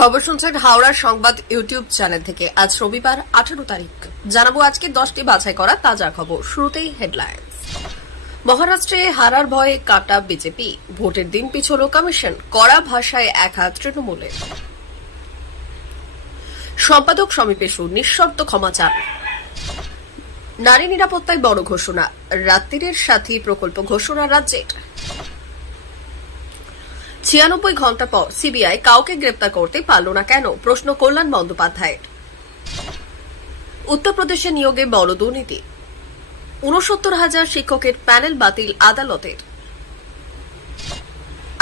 খবর শুনছেন হাওড়ার সংবাদ ইউটিউব চ্যানেল থেকে। আজ রবিবার 18 তারিখ। জানাবো আজকে 10টি বাছাই করা তাজা খবর। শুরুতেই হেডলাইন্স। মহারাষ্ট্রে হারার ভয়ে কাটা বিজেপি, ভোটের দিন পিছল কমিশন, কড়া ভাষায় এক হাত তৃণমূলের। সম্পাদক সমীপেশু নিঃশর্ত ক্ষমা চান। নারী নিরাপত্তায় বড় ঘোষণা, রাত্রির সাথী প্রকল্প ঘোষণা রাজ্যের। 96 ঘন্টা পর সিবিআই কাউকে গ্রেপ্তার করতে পারল না কেন, প্রশ্ন কল্যাণ বন্দ্যোপাধ্যায়ের। উত্তরপ্রদেশে নিয়োগে বড় দুর্নীতি, 69,000 শিক্ষকের প্যানেল বাতিল আদালতের।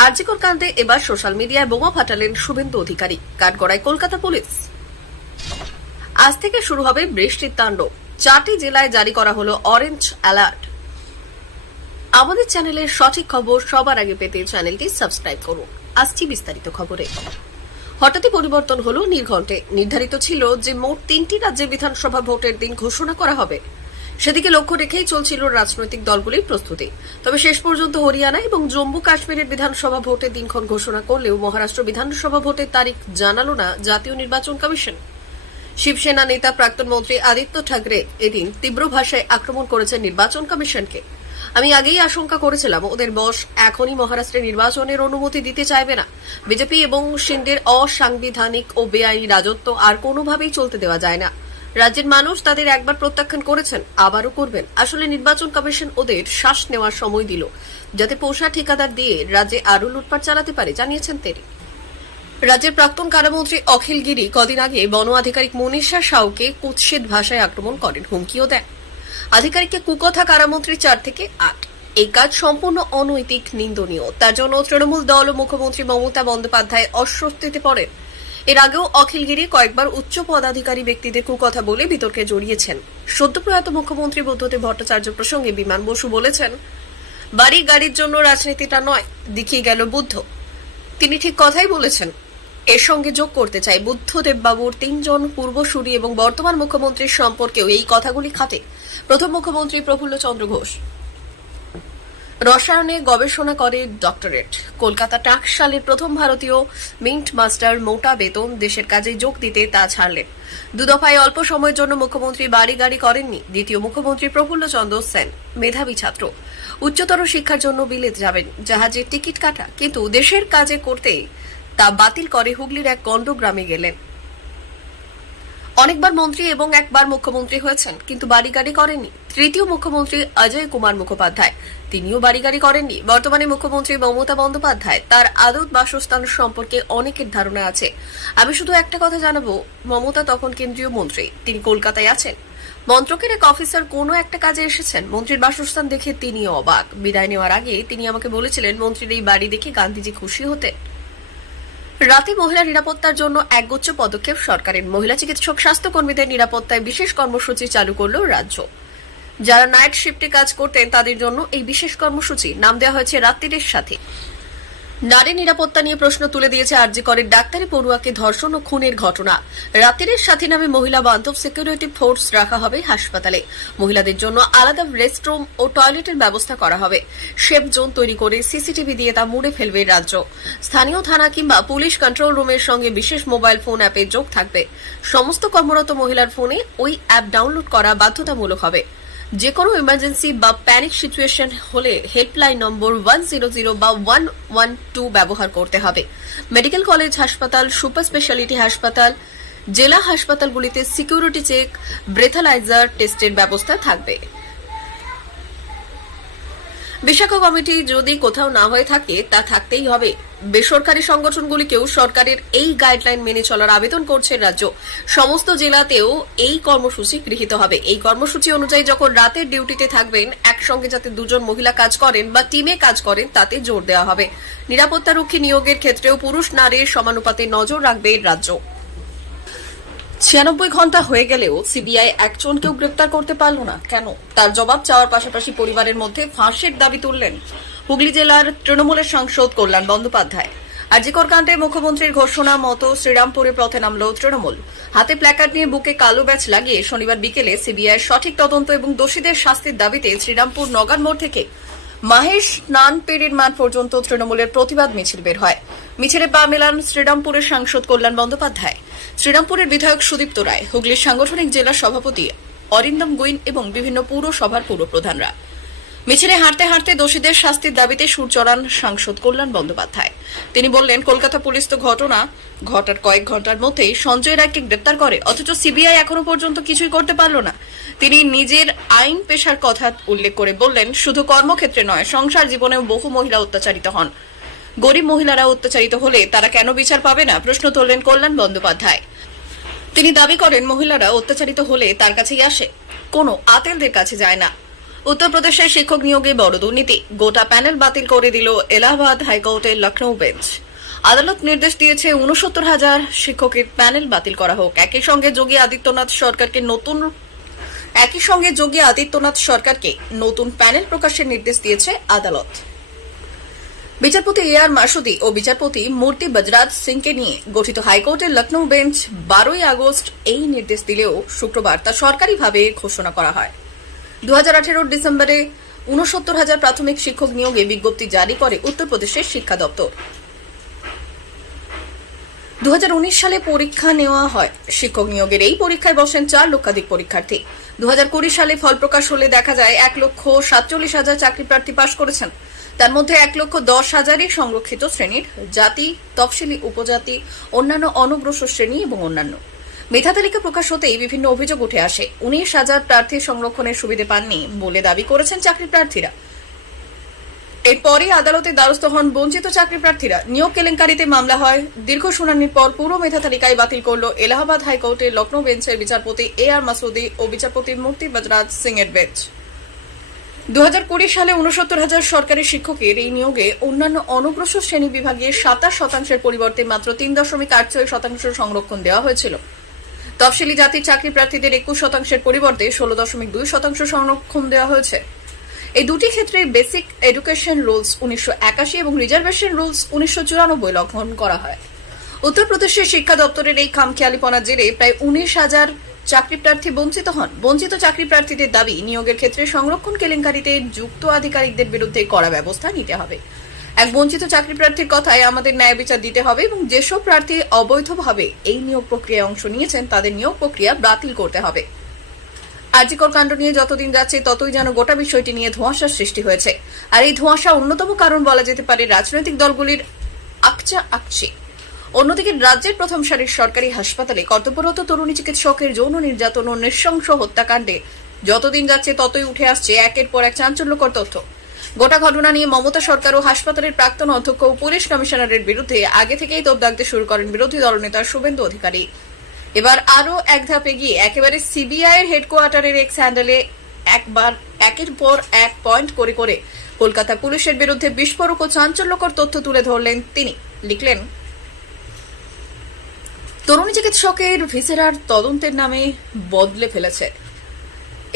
আরজিকর কাণ্ডে এবার সোশ্যাল মিডিয়ায় বোমা ফাটালেন শুভেন্দু অধিকারী, কাঠগড়ায় কলকাতা পুলিশ। আজ থেকে শুরু হবে বৃষ্টির তাণ্ডব, 4টি জেলায় জারি করা হলো অরেঞ্জ অ্যালার্ট। আমাদের চ্যানেলের সঠিক খবর সবার আগে পেতে চ্যানেলটি সাবস্ক্রাইব করুন। আসছি বিস্তারিত খবরে। হঠাৎই পরিবর্তন হলো নির্ঘণ্টে। নির্ধারিত ছিল যে মোট 3টি রাজ্যের বিধানসভা ভোটের দিন ঘোষণা করা হবে। সেদিকে লক্ষ্য রেখেই চলছিল রাজনৈতিক দলগুলির প্রস্তুতি। তবে শেষ পর্যন্ত হরিয়ানা এবং জম্মু কাশ্মীরের বিধানসভা ভোটের দিনক্ষণ ঘোষণা করলেও মহারাষ্ট্র বিধানসভা ভোটের তারিখ জানালো না জাতীয় নির্বাচন কমিশন। শিবসেনা নেতা প্রাক্তন মন্ত্রী আদিত্য ঠাকরে এদিন তীব্র ভাষায় আক্রমণ করেছেন নির্বাচন কমিশনকে। আমি আগেই আশঙ্কা করেছিলাম ওদের বস এখনই মহারাষ্ট্রে নির্বাচনের অনুমতি দিতে চাইবে না। বিজেপি এবং শিন্ডের অসাংবিধানিক ও বেআইনি রাজত্ব আর কোনোভাবেই চলতে দেওয়া যায় না। রাজ্যের মানুষ তাদের একবার প্রত্যাখ্যান করেছেন, আবারও করবেন। আসলে নির্বাচন কমিশন ওদের শ্বাস নেওয়ার সময় দিল, যাতে পোষা ঠিকাদার দিয়ে রাজ্যে আরও লুটপাট চালাতে পারে, জানিয়েছেন তিনি। রাজ্যের প্রাক্তন কারামন্ত্রী অখিল গিরি কদিন আগে বন আধিকারিক মনীষা সাউকে কুৎসিত ভাষায় আক্রমণ করেন, হুমকিও দেন। আধিকারিককে কুকথা কারামন্ত্রী 4 থেকে 8। এই কাজ সম্পূর্ণ অনৈতিক, নিন্দনীয়। তার জন্য তৃণমূল দল ও মুখ্যমন্ত্রী মমতা বন্দ্যোপাধ্যায় অস্বস্তিতে পড়েন। এর আগেও অখিলগিরি কয়েকবার উচ্চ পদাধিকারী ব্যক্তিদের কুকথা বলে বিতর্কে জড়িয়েছেন। সদ্যপ্রয়াত মুখ্যমন্ত্রী বুদ্ধদেব ভট্টাচার্য প্রসঙ্গে বিমান বসু বলেছেন, বাড়ি গাড়ির জন্য রাজনীতিটা নয়, দেখিয়ে গেল বুদ্ধ। তিনি ঠিক কথাই বলেছেন। এর সঙ্গে যোগ করতে চাই বুদ্ধদেব বাবুর 3 জন পূর্বসূরি এবং বর্তমান মুখ্যমন্ত্রীর সম্পর্কেও এই কথাগুলি খাটে। প্রথম মুখ্যমন্ত্রী প্রফুল্ল চন্দ্র ঘোষ রসায়নে গবেষণা করে ডক্টরেট। কলকাতা টাকশালের প্রথম ভারতীয় মিন্ট মাস্টার মোটা বেতন দেশের কাজে যোগ দিতে তা ছাড়লেন। 2 দফায় অল্প সময়ের জন্য মুখ্যমন্ত্রী বাড়ি গাড়ি করেননি। দ্বিতীয় মুখ্যমন্ত্রী প্রফুল্ল চন্দ্র সেন মেধাবী ছাত্র, উচ্চতর শিক্ষার জন্য বিলেত যাবেন, জাহাজের টিকিট কাটা, কিন্তু দেশের কাজে করতে তা বাতিল করে হুগলির এক গন্ড গ্রামে গেলেন। অনেকবার মন্ত্রী এবং একবার মুখ্যমন্ত্রী হয়েছেন, কিন্তু বাড়ি গাড়ি করেননি। তৃতীয় মুখ্যমন্ত্রী অজয় কুমার মুখোপাধ্যায়, তিনিও বাড়ি গাড়ি করেননি। বর্তমানে মুখ্যমন্ত্রী মমতা বন্দ্যোপাধ্যায়, তার আদত বাসস্থান সম্পর্কে অনেকের ধারণা আছে। আমি শুধু একটা কথা জানাবো, মমতা তখন কেন্দ্রীয় মন্ত্রী, তিনি কলকাতায় আছেন। মন্ত্রকের এক অফিসার কোনো একটা কাজে এসেছেন, মন্ত্রীর বাসস্থান দেখে তিনিও অবাক। বিদায় নেওয়ার আগে তিনি আমাকে বলেছিলেন মন্ত্রীর এই বাড়ি দেখে গান্ধীজি খুশি হতেন। রাতে মহিলা নিরাপত্তার জন্য একগুচ্ছ পদক্ষেপ সরকারের। মহিলা চিকিৎসক স্বাস্থ্যকর্মীদের নিরাপত্তায় বিশেষ কর্মসূচি চালু করল রাজ্য। যারা নাইট শিফটে কাজ করতেন তাদের জন্য এই বিশেষ কর্মসূচি নাম দেওয়া হয়েছে রাত্রির সাথী। নারী নিরাপত্তা নিয়ে প্রশ্ন তুলে দিয়েছে আরজিকরের ডাক্তারি পড়ুয়াকে ধর্ষণ ও খুনের ঘটনা। রাত্রির সাথী নামে মহিলা বান্ধব সিকিউরিটি ফোর্স রাখা হবে হাসপাতালে। মহিলাদের জন্য আলাদা রেস্টরুম ও টয়লেটের ব্যবস্থা করা হবে। সেফ জোন তৈরি করে সিসিটিভি দিয়ে তা মুড়ে ফেলবে রাজ্য। স্থানীয় থানা কিংবা পুলিশ কন্ট্রোল রুমের সঙ্গে বিশেষ মোবাইল ফোন অ্যাপে যোগ থাকবে। সমস্ত কর্মরত মহিলার ফোনে ওই অ্যাপ ডাউনলোড করা বাধ্যতামূলক হবে। যে কোনো ইমার্জেন্সি বা প্যানিক সিচুয়েশন হলে হেল্পলাইন নম্বর 100 বা 112 ব্যবহার করতে হবে। মেডিকেল কলেজ হাসপাতাল, সুপার স্পেশালিটি হাসপাতাল, জেলা হাসপাতালগুলিতে সিকিউরিটি চেক, ব্রেথালাইজার টেস্টের ব্যবস্থা থাকবে। বিশাখা কমিটি যদি কোথাও না হয়ে থাকে তা থাকতেই হবে। বেসরকারি সংগঠনগুলিকেও সরকারের এই গাইডলাইন মেনে চলার আবেদন করছে রাজ্য। সমস্ত জেলাতেও এই কর্মসূচি গৃহীত হবে। এই কর্মসূচি অনুযায়ী যখন রাতের ডিউটিতে থাকবেন, একসঙ্গে যাতে 2 জন মহিলা কাজ করেন বা টিমে কাজ করেন তাতে জোর দেওয়া হবে। নিরাপত্তারক্ষী নিয়োগের ক্ষেত্রেও পুরুষ নারীর সমানুপাতে নজর রাখবে রাজ্য। 96 ঘন্টা হয়ে গেলেও সিবিআই একজনকেও গ্রেপ্তার করতে পারল না কেন, তার জবাব চাওয়ার পাশাপাশি পরিবারের মধ্যে ফাঁসির দাবি তুললেন হুগলি জেলার তৃণমূলের সাংসদ কল্যাণ বন্দ্যোপাধ্যায়। আরজিকর কাণ্ডে মুখ্যমন্ত্রীর ঘোষণা মতো শ্রীরামপুরে পথে নামল তৃণমূল। হাতে প্ল্যাকার্ড নিয়ে বুকে কালো ব্যাচ লাগিয়ে শনিবার বিকেলে সিবিআইয়ের সঠিক তদন্ত এবং দোষীদের শাস্তির দাবিতে শ্রীরামপুর নগার মোড় থেকে মাহেশ স্নান পেরির মাঠ পর্যন্ত তৃণমূলের প্রতিবাদ মিছিল বের হয়। মিছিলে পা মেলান শ্রীরামপুরের সাংসদ কল্যাণ বন্দ্যোপাধ্যায়, শ্রীরামপুরের বিধায়ক সুদীপ্ত রায়, হুগলির সাংগঠনিক জেলা সভাপতি অরিন্দম গুইন এবং বিভিন্ন পৌরসভার পৌরপ্রধানরা। মিছিলে হাঁটতে হাঁটতে দোষীদের শাস্তির দাবিতে সুর চড়ান সাংসদ কল্যাণ বন্দ্যোপাধ্যায়। তিনি বললেন, কলকাতা পুলিশ তো ঘটনা ঘটার কয়েক ঘন্টার মধ্যেই সঞ্জয় রায়কে গ্রেপ্তার করে, অথচ সিবিআই এখনো পর্যন্ত কিছুই করতে পারল না। তিনি নিজের আইন পেশার কথা উল্লেখ করে বললেন, শুধু কর্মক্ষেত্রে নয়, সংসার জীবনেও বহু মহিলা অত্যাচারিত হন। গরিব মহিলারা অত্যাচারিত হলে তারা কেন বিচার পাবে না, প্রশ্ন তুললেন কল্যাণ বন্দ্যোপাধ্যায়। তিনি দাবি করেন, মহিলারা অত্যাচারিত হলে তার কাছেই আসে, কোনো আতেলদের কাছে যায় না। উত্তরপ্রদেশের শিক্ষক নিয়োগে বড় দুর্নীতি, গোটা প্যানেল বাতিল করে দিল এলাহাবাদ হাইকোর্টের লখনৌ বেঞ্চ। আদালত নির্দেশ দিয়েছে ৬৯,০০০ শিক্ষকের প্যানেল বাতিল করা হোক। একই সঙ্গে যোগী আদিত্যনাথ সরকারকে নতুন প্যানেল প্রকাশের নির্দেশ দিয়েছে আদালত। বিচারপতি এআর মাসুদি ও বিচারপতি মূর্তি বজরাজ সিংকে নিয়ে গঠিত হাইকোর্টের লখনৌ বেঞ্চ ১২ই আগস্ট এই নির্দেশ দিলেও শুক্রবার তা সরকারিভাবে ঘোষণা করা হয়। ২০১৮ ডিসেম্বরে ৬৯,০০০ প্রাথমিক শিক্ষক নিয়োগে বিজ্ঞপ্তি জারি করে উত্তরপ্রদেশের শিক্ষা দপ্তর। ২০১৯ সালে পরীক্ষা নেওয়া হয় শিক্ষক নিয়োগের। এই পরীক্ষায় বসেন ৪ লক্ষাধিক পরীক্ষার্থী। ২০২০ সালে ফল প্রকাশ হলে দেখা যায় ১,৪৭,০০০ চাকরি প্রার্থী পাশ করেছেন। তার মধ্যে ১,১০,০০০ই সংরক্ষিত শ্রেণীর, জাতি, তফসিলি উপজাতি, অন্যান্য অনগ্রসর শ্রেণী এবং অন্যান্য। মেধা তালিকা প্রকাশ হতেই বিভিন্ন অভিযোগ উঠে আসে। ১৯,০০০ প্রার্থী সংরক্ষণের সুবিধে পাননি বলে দাবি করেছেন চাকরি প্রার্থীরা। এরপরই আদালতে দ্বারস্থ হন বঞ্চিত চাকরি প্রার্থীরা। নিয়োগ কেলেঙ্কারিতে মামলা হয়। দীর্ঘ শুনানির পর পুরো মেধা তালিকায় বাতিল করল এলাহাবাদ হাইকোর্টের লখনৌ বেঞ্চের বিচারপতি এআর মাসুদি ও বিচারপতি মূর্তি বজরাজ সিং এর বেঞ্চ। ২০২০ সালে ৬৯,০০০ সরকারি শিক্ষকের এই নিয়োগে অন্যান্য অনগ্রসর শ্রেণী বিভাগে ২৭% পরিবর্তে মাত্র ৩.৮৬% সংরক্ষণ দেওয়া হয়েছিল। তফসিলি জাতির চাকরি প্রার্থীদের ২১% পরিবর্তে ১৬.২% সংরক্ষণ দেওয়া হয়েছে। এই দুটি ক্ষেত্রে বেসিক এডুকেশন রুলস ১৯৮১ এবং রিজার্ভেশন রুলস ১৯৯৪ লঙ্ঘন করা হয়। উত্তরপ্রদেশের শিক্ষা দপ্তরের এই খামখেয়ালিপনার জেরে প্রায় ১৯,০০০ চাকরি প্রার্থী বঞ্চিত হন। বঞ্চিত চাকরি প্রার্থীদের দাবি, নিয়োগের ক্ষেত্রে সংরক্ষণ কেলেঙ্কারিতে যুক্ত আধিকারিকদের বিরুদ্ধে কড়া ব্যবস্থা নিতে হবে। এক বঞ্চিত চাকরি প্রার্থীর কথায়, আমাদের ন্যায় বিচার দিতে হবে এবং যেসব প্রার্থী অবৈধভাবে এই নিয়োগ প্রক্রিয়ায় অংশ নিয়েছেন তাদের নিয়োগ প্রক্রিয়া বাতিল করতে হবে। আরজিকর কাণ্ড নিয়ে যতদিন যাচ্ছে ততই যেন গোটা বিষয়টি নিয়ে ধোঁয়াশার সৃষ্টি হয়েছে। আর এই ধোঁয়াশা অন্যতম কারণ বলা যেতে পারে রাজনৈতিক দলগুলির আকচি। অন্যদিকে রাজ্যের প্রথম সারির সরকারি হাসপাতালে কর্তব্যরত তরুণী চিকিৎসকের যৌন নির্যাতন ও নৃশংস হত্যাকাণ্ডে যতদিন যাচ্ছে ততই উঠে আসছে একের পর এক চাঞ্চল্যকর তথ্য। গোটা ঘটনা নিয়ে মমতা সরকার ও হাসপাতালের প্রাক্তন অধ্যক্ষ ও পুলিশ কমিশনারের বিরুদ্ধে আগে থেকেই তোপ দাগতে শুরু করেন বিরোধী দলনেতা শুভেন্দু অধিকারী। এবার আরও এক ধাপ এগিয়ে একেবারে সিবিআই এর হেডকোয়ার্টারের এক্স হ্যান্ডেলে একের পর এক পয়েন্ট করে করে কলকাতা পুলিশের বিরুদ্ধে বিস্ফোরক ও চাঞ্চল্যকর তথ্য তুলে ধরলেন তিনি। লিখলেন, তরুণী চিকিৎসকের ভিসেরার তদন্তের নামে বদলে ফেলেছে।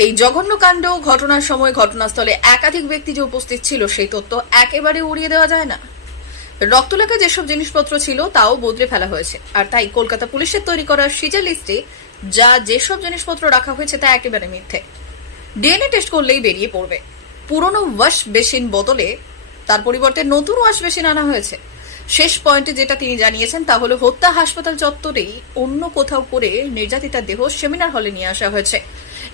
এই জঘন্য কাণ্ড ঘটনার সময় ঘটনাস্থলে একাধিক ব্যক্তি যে উপস্থিত ছিল সেই তথ্য একেবারে উড়িয়ে দেওয়া যায় না। রক্তলেখা যেসব জিনিসপত্র ছিল তাও বদলে ফেলা হয়েছে। আর তাই কলকাতা পুলিশের তৈরি করা সিজার লিস্টে যেসব জিনিসপত্র রাখা হয়েছে তা একেবারে মিথ্যে। ডিএনএ টেস্ট করলেই বেরিয়ে পড়বে। পুরনো ওয়াশ বেসিন বদলে তার পরিবর্তে নতুন ওয়াশ বেসিন আনা হয়েছে। শেষ পয়েন্টে যেটা তিনি জানিয়েছেন তা হলো, হত্যা হাসপাতাল চত্বরেই অন্য কোথাও করে নির্যাতিতার দেহ সেমিনার হলে নিয়ে আসা হয়েছে।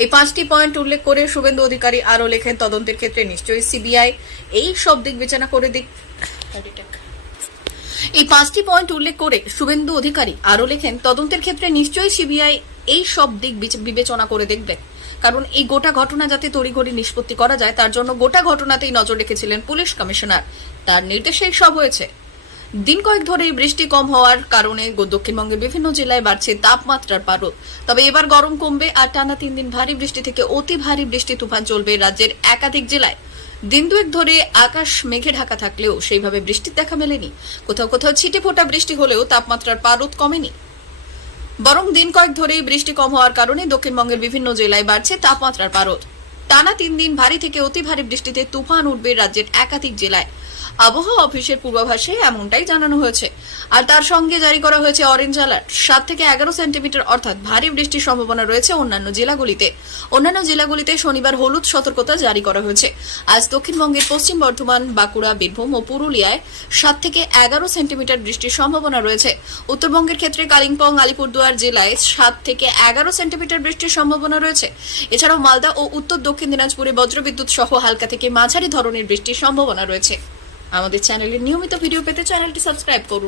এই 5টি পয়েন্ট উল্লেখ করে শুভেন্দু অধিকারী আরও লেখেন, তদন্তের ক্ষেত্রে নিশ্চয়ই সিবিআই এই সব দিক বিবেচনা করে এই 5টি পয়েন্ট উল্লেখ করে শুভেন্দু অধিকারী আরও লেখেন, তদন্তের ক্ষেত্রে নিশ্চয়ই সিবিআই এই সব দিক বিবেচনা করে দেখবে। কারণ এই গোটা ঘটনা যাতে তড়িঘড়ি নিষ্পত্তি করা যায় তার জন্য গোটা ঘটনাতেই নজর রেখেছিলেন পুলিশ কমিশনার। তার নির্দেশেই সব হয়েছে। দিন কয়েক ধরেই বৃষ্টি কম হওয়ার কারণে দক্ষিণবঙ্গের বিভিন্ন জেলায় বাড়ছে তাপমাত্রার পারদ। তবে এবার গরম কমবে আর টানা 3 দিন ভারী বৃষ্টি থেকে অতি ভারী বৃষ্টি তুফান চলবে রাজ্যের একাধিক জেলায়। দিন দুয়েক ধরে আকাশ মেঘে ঢাকা থাকলেও সেইভাবে বৃষ্টির দেখা মেলেনি। কোথাও কোথাও ছিটে ফোটা বৃষ্টি হলেও তাপমাত্রার পারদ কমেনি। বরং দিন কয়েক ধরেই বৃষ্টি কম হওয়ার কারণে দক্ষিণবঙ্গের বিভিন্ন জেলায় বাড়ছে তাপমাত্রার পারদ। টানা 3 দিন ভারী থেকে অতি ভারী বৃষ্টিতে তুফান উঠবে রাজ্যের একাধিক জেলায়। আবহাওয়া অফিসের পূর্বাভাসে এমনটাই জানানো হয়েছে। আর তার সঙ্গে জারি করা হয়েছে অরেঞ্জ অ্যালার্ট। 7 থেকে 11 সেন্টিমিটার অর্থাৎ ভারী বৃষ্টির সম্ভাবনা রয়েছে অন্যান্য জেলাগুলিতে শনিবার হলুদ সতর্কতা জারি করা হয়েছে। আজ দক্ষিণবঙ্গের পশ্চিম বর্ধমান, বাঁকুড়া, বীরভূম ও পুরুলিয়ায় 7 থেকে 11 সেন্টিমিটার বৃষ্টির সম্ভাবনা রয়েছে। উত্তরবঙ্গের ক্ষেত্রে কালিম্পং, আলিপুরদুয়ার জেলায় 7 থেকে 11 সেন্টিমিটার বৃষ্টির সম্ভাবনা রয়েছে। এছাড়াও মালদা ও উত্তর দক্ষিণ দিনাজপুরে বজ্রবিদ্যুৎ সহ হালকা থেকে মাঝারি ধরনের বৃষ্টির সম্ভাবনা রয়েছে। আমাদের চ্যানেলের নিয়মিত ভিডিও পেতে চ্যানেলটি সাবস্ক্রাইব করুন।